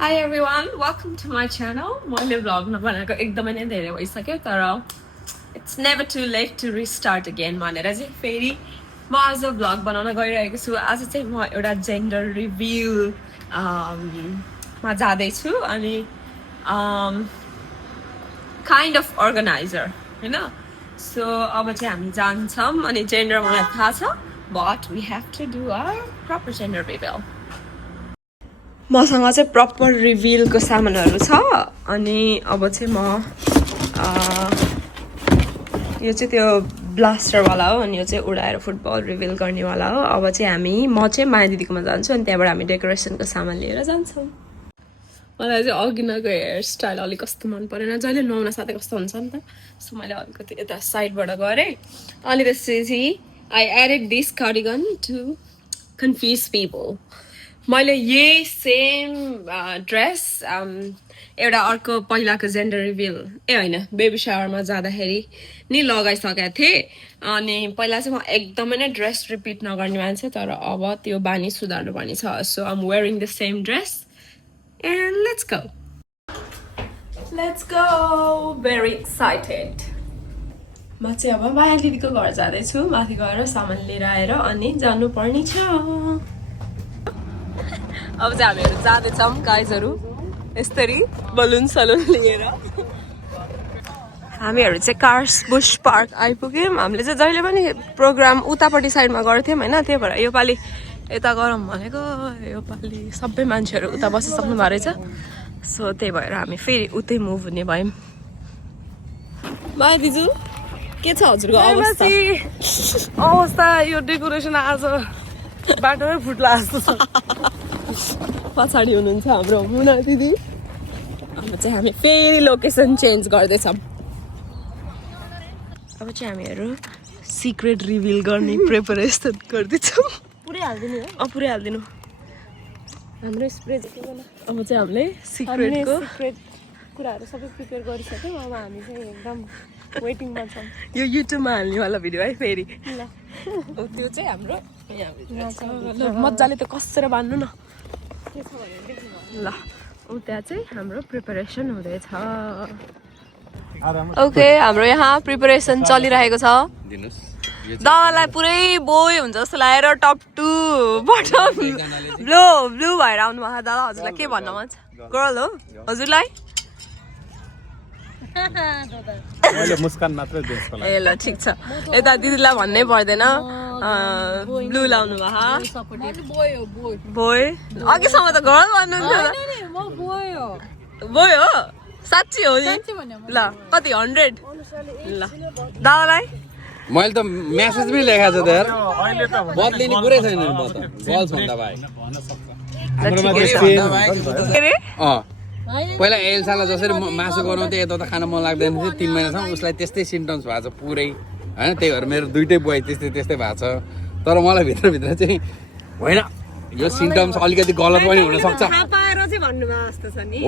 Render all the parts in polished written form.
Hi everyone, welcome to my channel. मैले vlog नबनाएको एकदमै नै धेरै भइसक्यो तर it's never too late to restart again भनेर चाहिँ फेरि म आज vlog बनाउन गइरहेको छु। आज चाहिँ म एउटा जेन्डर रिभिल मा जाँदै छु अनि काइन्ड अफ अर्गनाइजर हैन। सो अब चाहिँ हामी जान्छौँ अनि जेन्डर मलाई थाहा छ but we have to do our proper gender reveal. मसँग चाहिँ प्रपर रिभिलको सामानहरू छ अनि अब चाहिँ म यो चाहिँ त्यो ब्लास्टरवाला हो अनि यो चाहिँ उडाएर फुटबल रिभिल गर्नेवाला हो। अब चाहिँ म चाहिँ माया दिदीकोमा जान्छु अनि त्यहाँबाट हामी डेकोरेसनको सामान लिएर जान्छौँ। मलाई चाहिँ अघिनको हेयर स्टाइल अलिक कस्तो मन परेन, जहिले नुहाउन साथै कस्तो हुन्छ नि त। सो मैले अलिकति यता साइडबाट गरेँ अनि त्यसपछि I added this cardigan to confuse people. मैले यही सेम ड्रेस एउटा अर्को पहिलाको जेन्डर रिभिल होइन बेबी सावरमा जाँदाखेरि नि लगाइसकेको थिएँ अनि पहिला चाहिँ म एकदमै नै ड्रेस रिपिट नगर्ने मान्छे तर अब त्यो बानी सुधार्नु पर्ने छ। So I am wearing the same dress and let's go very excited. म चाहिँ अब माया दिदीको घर जाँदैछु, माथि गएर सामान लिएर आएर अनि जानुपर्ने छ। अब चाहिँ हामीहरू जाँदैछौँ गाइजहरू यसरी बलुन सलुन लिएर। हामीहरू चाहिँ कार्स बुश पार्क आइपुग्यौँ। हामीले चाहिँ जहिले पनि प्रोग्राम उतापट्टि साइडमा गर्थ्यौँ होइन, त्यही भएर योपालि यता गरौँ भनेको। योपालि सबै मान्छेहरू उता बसिसक्नु भएको रहेछ सो त्यही भएर हामी फेरि उतै मुभ हुने भयौँ। माया दिजु के छ हजुरको अवस्था? यो डेकोरेसन आज बाटोमै फुट्ला जस्तो छ। पछाडि हुनुहुन्छ हाम्रो मुना दिदी। अब चाहिँ हामी फेरि लोकेसन चेन्ज गर्दैछौँ। अब चाहिँ हामीहरू सिक्रेट रिभिल गर्ने प्रिपरेसन गर्दैछौँ। पुरै हालिदिनु हो? पुरै हालिदिनु हाम्रो स्प्रे। अब चाहिँ हामीले सिक्रेटको कुराहरू सबै प्रिपेयर गरिसक्यौँ। अब हामी चाहिँ एकदम वेटिङमा छौँ। यो युट्युबमा हाल्नेवाला भिडियो है फेरि। ल त्यो चाहिँ हाम्रो मजाले त कसेर बान्नु न। ल त्यहाँ चाहिँ हाम्रो प्रिपरेसन हुँदैछ। ओके हाम्रो यहाँ प्रिपरेसन चलिरहेको छ। दावालाई पुरै बोय हुन्छ जस्तो लागेर टप टु बटम ब्लू भएर आउनु भएको। दादा हजुरलाई के भन्न मन छ? गर्ल हो हजुरलाई? ए ल ठिक छ, यता दिदीलाई भन्नै पर्दैन। ब्लू लाउनु भयो। बोय अघिसम्म त गर्ल भन्नुहुन्थ्यो। बोय हो? साँच्ची हो नि? ल कति 100? ल दादालाई मैले त मेसेज पनि लेखाएको छ त यार, बदलिने कुरै छैन गर्ल्स भन्दा भाइ। पहिला एल्सालाई जसरी मासु गराउँथेँ यता त खान मन लाग्दैन थियो, 3 महिनासम्म उसलाई त्यस्तै सिम्टम्स भएको छ पुरै होइन। त्यही भएर मेरो दुइटै बोय त्यस्तै भएको छ। तर मलाई भित्रभित्र चाहिँ होइन यो सिम्टम्स अलिकति गलत पनि हुनसक्छ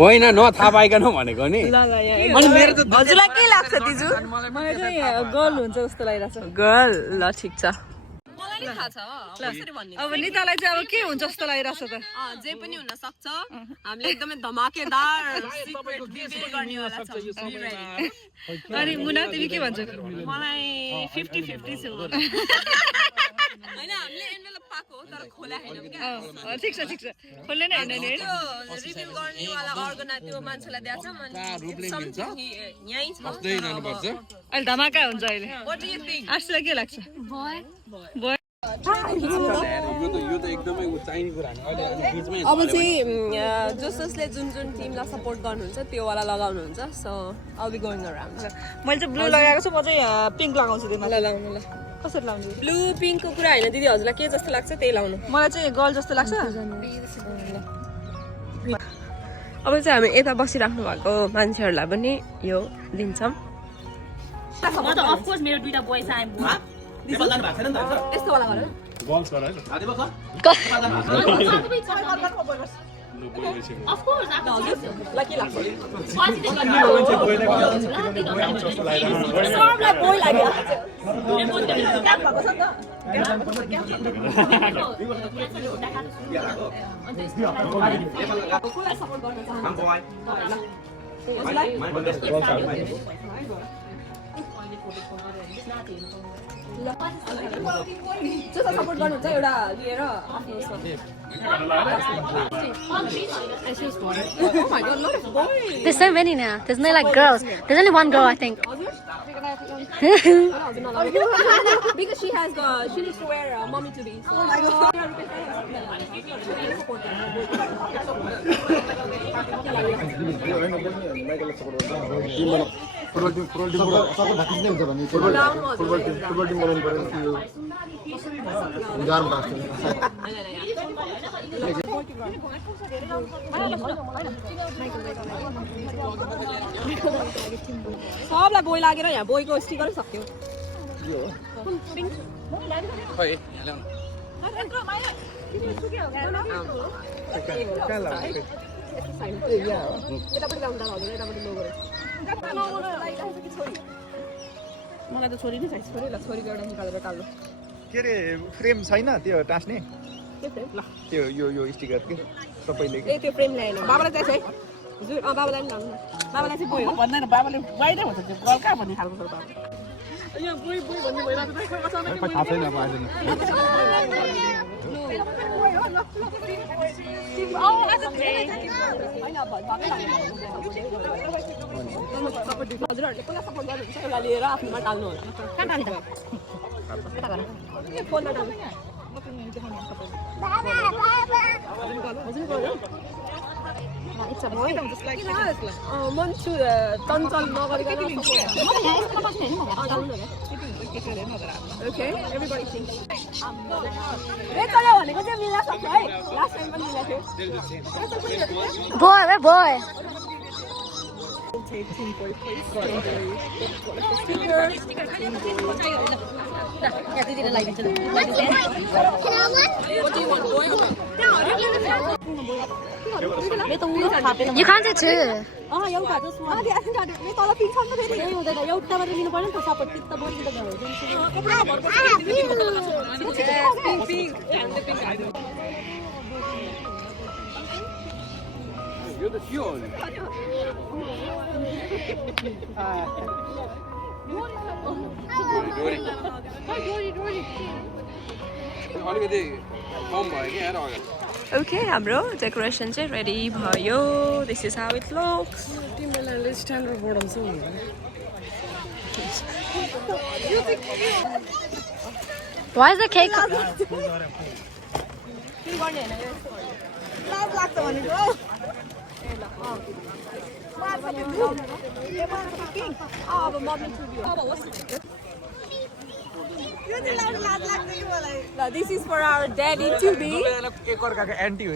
होइन, न थाहा पाइकन भनेको नि। अनि मेरो त हजुरलाई के लाग्छ दिजु? मलाई चाहिँ गर्ल हुन्छ जस्तो लागिरहेको छ। गर्ल ल ठिक छ। अब नितालाई चाहिँ अब के हुन्छ जस्तो लागिरहेको छ त? जे पनि हुन सक्छ। हामीले एकदमै धमाकेदार गर्नेवाला छौँ। अनि मुना तिमी के भन्छौ? मलाई 50-50 छ हैन। हामीले एन्भेलप पाएको तर खोला हैन क्या। ठिक छ खोल्ने नै हैन नि। रिभ्यु गर्नेवाला अर्गनाइज त्यो मान्छेलाई दिएको छ। यही छ जानुपर्छ। अहिले धमाका हुन्छ अहिले। What do you think? आशुलाई के लाग्छ? बोय अब चाहिँ जसले जुन टिमलाई सपोर्ट गर्नुहुन्छ त्योवाला लगाउनुहुन्छ। So I will be going around. मैले चाहिँ ब्लू लगाएको छु, म चाहिँ पिङ्क लगाउँछु। त्यसमा लगाउनु ल। कसरी लाउने? ब्लू पिङ्कको कुरा हैन दिदी, हजुरलाई के जस्तो लाग्छ त्यही लाउनु। मलाई चाहिँ गर्ल जस्तो लाग्छ। अब चाहिँ हामी यता बसिराख्नु भएको मान्छेहरूलाई पनि यो दिन्छौँ। म त अफ कोर्स मेरो दुईटा बोय छ। यस्तो वाला गर्नु। Of course, absolutely. Lucky लाग्छ Like बोय लाग्यो कसलाई सपोर्ट गर्न जस्तो सपोर्ट गर्नुहुन्छ एउटा लिएर आफ्नो Oh my god, lot of boys. There's so many now. There's no like girls. There's only one girl, I think. Because she needs to wear mommy to be. Oh my god. Football team सबै भतिज नै हुन्छ भने football team बनाउनु पर्यो त्यो गाह्रो राष्ट्र सबलाई बोय लागेर यहाँ बोयको स्टिकरै सक्यो खै यहाँ ल्याउनु यतापट्टि गाउँ दाल हजुर यतापट्टि लो गरेर मलाई त छोरी नै चाहिन्छ छोरीको एउटा निकालेर कालो के अरे फ्रेम छैन त्यो टास्ने त्यो यो स्टिकर के सबैले ए त्यो फ्रेम ल्याएन बाबालाई चाहिन्छ है हजुर बाबालाई पनि लानु बाबालाई चाहिँ बोय हो भन्दैन बाबाले बाहिरै हुन्छ त्यो गल कहाँ भन्ने खालको छ बाबा यहाँ बोय भन्ने भइरहेको छ थाहा छैन अब आएन हजुरहरूले कसलाई सपोर्ट गर्नुहुन्छ यसलाई लिएर आफ्नोमा टाल्नु होला फोनमा टाल्नु मन्छु चञ्चल नगरिकन ओके एभ्रीबडी थिङ्क रेचलले भनेको चाहिँ मिल्न सक्छ है लास्ट टाइम पनि मिलेको थियो Boy, where boy? You can't do two. एउटा जसमा तल पिन्छ नि त फेरि यही हुँदैन एउटाबाट लिनु पर्यो नि त सपोर्ट पित्त बोली त यो त के हो अलिकति कम भयो कि यार अगाडि ओके हाम्रो डेकोरेसन चाहिँ रेडी भयो this is how it looks तिमीलाई स्ट्यान्डर्ड बढाउँछ Why is the cake? This is for our daddy to be. एक अर्काको एन्टी हो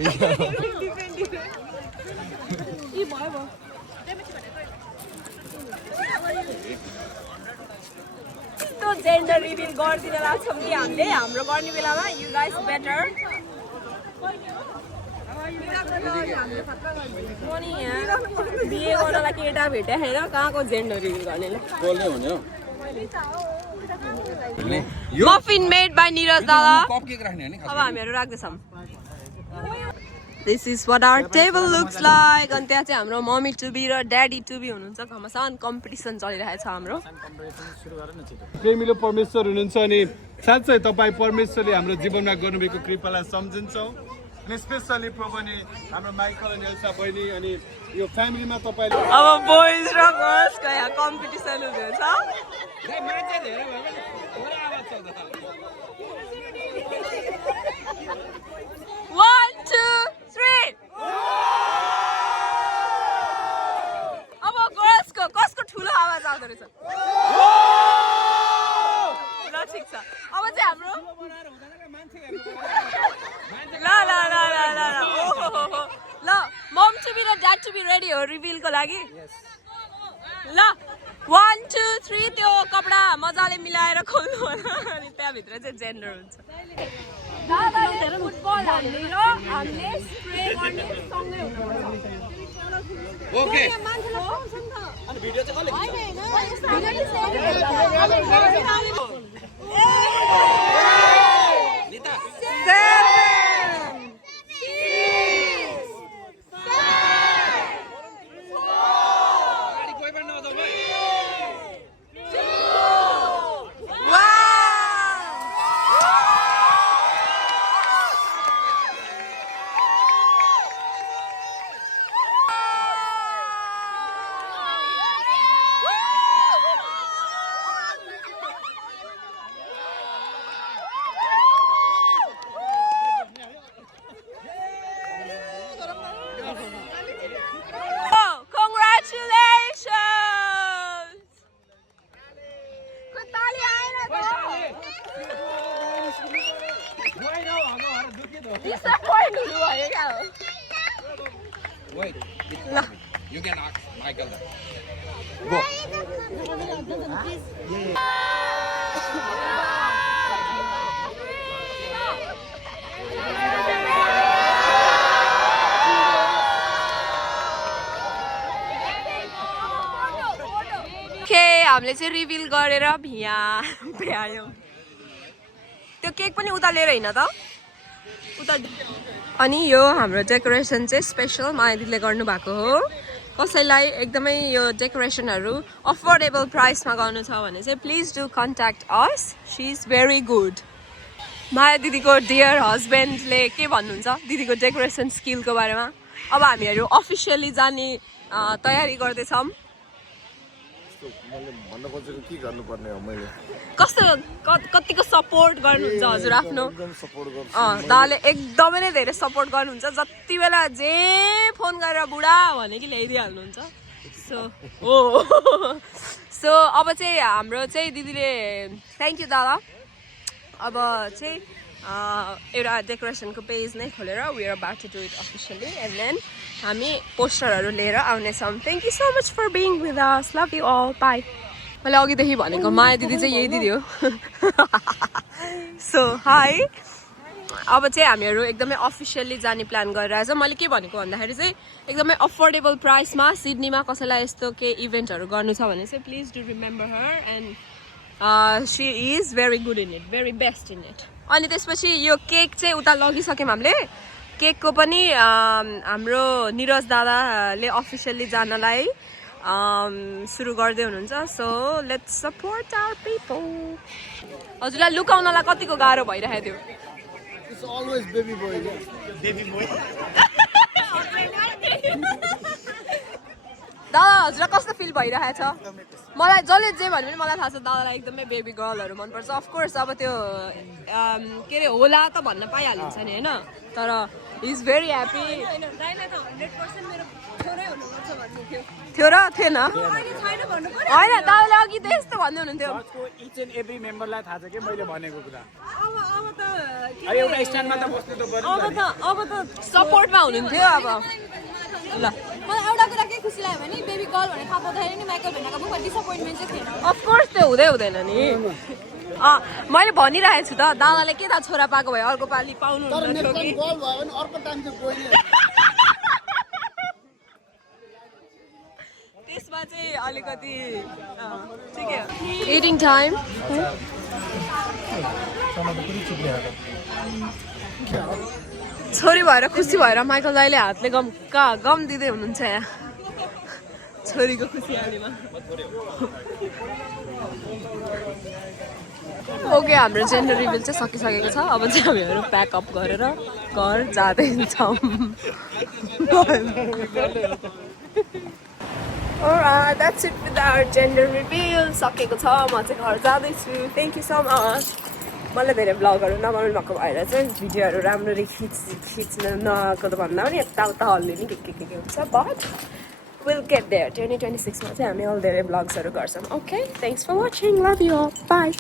So gender reveal गर्दिन लाग्छौँ कि हामीले हाम्रो गर्ने बेलामा you guys better. पनि यहाँ बिहे गर्नलाई केटा भेटे होइन कहाँको जेन्डर रिभिल गर्ने बोल्नै हुने हो मफिन मेड बाई निरज दादा कप केक राख्ने हो नि अब हामीहरू राख्दैछौँ this is what our table looks like अनि त्यहाँ चाहिँ हाम्रो मम्मी टु बी र ड्याडी टु बी हुनुहुन्छ घमासान कम्पिटिसन चलिरहेको छ हाम्रो प्रेमिलो परमेश्वर हुनुहुन्छ अनि साँच्चै तपाईँ परमेश्वरले हाम्रो जीवनमा गर्नुभएको कृपालाई सम्झिन्छौँ अनि स्पेसली प्रभुले हाम्रो माइकल अनि एल्सा बहिनी अनि यो फ्यामिलीमा तपाईँले अब बोइज र गर्ल्सको यहाँ कम्पिटिसन हुँदैछ One, two, three. अब गर्ल्सको कसको ठुलो आवाज आउँदो रहेछ ल ठिक छ अब चाहिँ हाम्रो ल ल ल ल ल ओहो ल मम टु बी र ड्याड टु बी रेडी हो रिभिलको लागि ल 1, 2, 3 त्यो कपडा मजाले मिलाएर खोल्नु होला अनि त्यहाँभित्र चाहिँ जेन्डर हुन्छ फुटबल हामीले स्प्रे गर्ने सँगै okay Wait, you can ask Michael that. Go. हामीले चाहिँ रिभिल गरेर भ्यायौँ त्यो केक पनि उता लिएर हिँड त उता अनि यो हाम्रो डेकोरेसन चाहिँ स्पेशल माया दिदीले गर्नुभएको हो कसैलाई एकदमै यो डेकोरेसनहरू अफोर्डेबल प्राइसमा गर्नु छ भने चाहिँ please do contact us she is very good Maya दिदीको डियर हस्बेन्डले के भन्नुहुन्छ दिदीको डेकोरेसन स्किलको बारेमा अब हामीहरू अफिसियली जाने तयारी गर्दैछौँ भन्न खोजेको के गर्नुपर्ने हो मैले कस्तो कतिको सपोर्ट गर्नुहुन्छ हजुर आफ्नो एकदम सपोर्ट गर्छु दाले एकदमै नै धेरै सपोर्ट गर्नुहुन्छ जति बेला जे फोन गरेर बुढा भने कि ल्याइदिइहाल्नुहुन्छ सो अब चाहिँ हाम्रो चाहिँ दिदीले थ्याङ्क यू दादा अब चाहिँ एउटा डेकोरेसनको पेज नै खोलेर we are about to do it officially and then हामी पोस्टरहरू लिएर आउनेछौँ thank you so much for being with us love you all bye मैले अघिदेखि भनेको माया दिदी चाहिँ यही दिदी हो सो हाई अब चाहिँ हामीहरू एकदमै अफिसियली जाने प्लान गरिरहेछ मैले के भनेको भन्दाखेरि चाहिँ एकदमै अफोर्डेबल प्राइसमा सिडनीमा कसैलाई यस्तो के इभेन्टहरू गर्नु छ भने चाहिँ please do remember her and she is very good in it very best in it अनि त्यसपछि यो केक चाहिँ उता लगिसक्यौँ हामीले केकको पनि हाम्रो निरज दादाले अफिसियली जानलाई सुरु गर्दै हुनुहुन्छ so let's support our people हजुरलाई लुकाउनलाई कतिको गाह्रो भइरहेको थियो इट्स अलवेज बेबी बोय दादा हजुरलाई कस्तो फिल भइरहेछ मलाई जसले जे भन्यो भने मलाई थाहा छ दादालाई एकदमै बेबी गर्लहरू मनपर्छ अफकोर्स अब त्यो के अरे होला त भन्न पाइहालिन्छ नि होइन तर हि इज भेरी ह्याप्पी थियो र थिएन होइन दादाले अघि त यस्तो भन्दै हुनुहुन्थ्यो इच एन्ड एभ्री मेम्बरलाई थाहा छ कि मैले भनेको कुरा एउटा स्ट्यान्डमा त बस्नु त पर्यो अब त सपोर्टमा हुनुहुन्थ्यो अब ल मलाई एउटा कुरा के खुसी लाग्यो भने बेबी गर्ल भनेर थाहा पाउँदाखेरि नि माइकल भेनाको मुखमा डिसअपोइन्टमेन्ट चाहिँ थिएन अफकोर्स त्यो हुँदैन नि मैले भनिरहेको छु त दादाले के थाहा छोरा पाएको भए अर्को पालि पाउनु त्यसमा चाहिँ अलिकति ठिकै हो इटिङ टाइम छोरी भएर खुसी भएर माइकल दाइले हातले गम दिँदै हुनुहुन्छ यहाँ छोरीको खुसीयालीमा ओके हाम्रो जेन्डर रिभिल चाहिँ सकिसकेको छ अब चाहिँ हामीहरू प्याकअप गरेर घर जाँदैछौँ Alright, that's it with our gender reveal. सकेको छ म चाहिँ घर जाँदैछु थ्याङ्क यू सो मच मलाई धेरै ब्लगहरू नबनाउनु भएको भएर चाहिँ भिडियोहरू राम्ररी खिच्न नआएको त भन्दा पनि यताउता हल्लिने के हुन्छ बट विल गेट देयर 2026 मा चाहिँ हामी अल धेरै ब्लग्सहरू गर्छौँ okay thanks for watching love you by